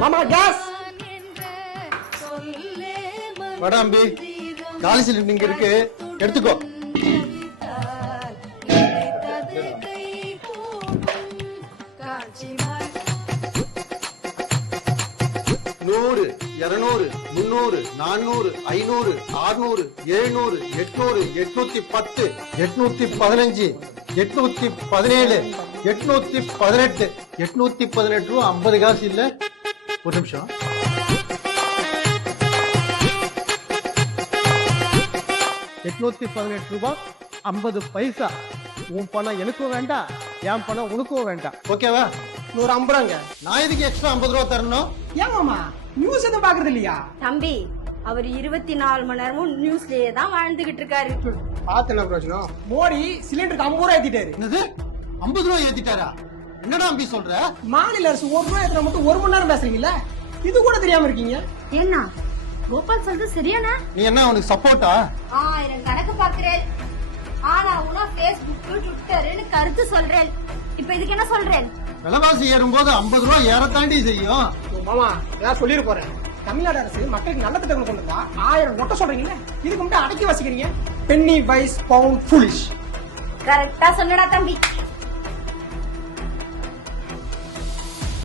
மாமா கேஸ் வாடா அம்பி காலி சிலிண்டர் இங்க இருக்கு. எடுத்துக்கோ. நூறு இருநூறு முன்னூறு நானூறு ஐநூறு ஆறுநூறு எழுநூறு எட்நூறு எட்நூத்தி பத்து எட்நூத்தி பதினஞ்சு எட்நூத்தி பதினேழு. எட்நூத்தி பதினெட்டு. எட்நூத்தி பதினெட்டு ரூபா ஐம்பது காசு இல்ல. ஒரு நிமிஷம். எட்நூத்தி பதினெட்டு ரூபாய் ஐம்பது பைசா. உன் பணம் எனக்கும் வேண்டாம். என் பணம் உனக்கும் வேண்டாம். ஓகேவா? நூறு ஐம்பது ரூபாங்க. நான் எதுக்கு எக்ஸ்ட்ரா ஐம்பது ரூபா தரணும்? ஏன் மாமா? நியூஸ் எதுவும் பாக்குறது இல்லையா? தம்பி அவர் இருபத்தி நாலு மணி நேரமும் நியூஸ்லயே தான் வாழ்ந்துகிட்டு இருக்காரு. பார்த்து என்ன பிரயோஜனம்? மோடி சிலிண்டருக்கு ஐம்பது ரூபா ஏத்திட்டாரு. ஐம்பது ரூபா ஏத்திட்டாரா? என்னடா அம்பி சொல்ற? மாநில அரசு ஒரு ரூபாய் ஏத்துனா மட்டும் ஒரு மணி நேரம் பேசுறீங்கல்ல? இது கூட தெரியாம இருக்கீங்க. ஏன்னா கோபால் சொல்றது சரியானா? நீ என்ன அவனுக்கு சப்போர்ட்டா ஆயிரம் கணக்கு பாக்குறேன் ஆனா உனா பேஸ்புக் ட்விட்டர்னு கருத்து சொல்றேன். இப்ப இதுக்கு என்ன சொல்றேன்? விலைவாசி ஏறும்போது ஐம்பது ரூபா ஏறத்தாண்டி செய்யும். மாமா நான் சொல்லிட்டு போறேன். தமிழ்நாடு அரசு மக்களுக்கு நல்ல திட்டங்கள் கொண்டு வந்தா ஆயிரம் நொட்ட சொல்றீங்கல்ல? இதுக்கு மட்டும் அடக்கி வசிக்கிறீங்க பென்னி வைஸ் பவுண்ட் ஃபுலிஷ் கரெக்டா சொன்னடா தம்பி.